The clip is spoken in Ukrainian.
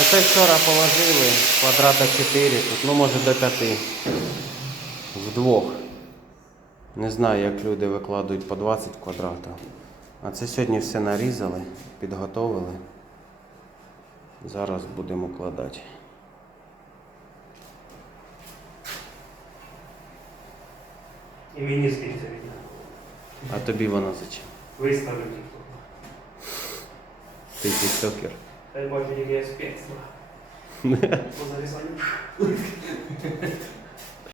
Оце вчора положили квадрата 4, тут, ну може до 5. Вдвох. Не знаю, як люди викладують по 20 квадратів. А це сьогодні все нарізали, підготовили. Зараз будемо укладати. І мені скиньте відео. А тобі воно зачем? Виставлю тікток. Ти тіктокер. Aí ele pode ligar as peças lá. Os ali só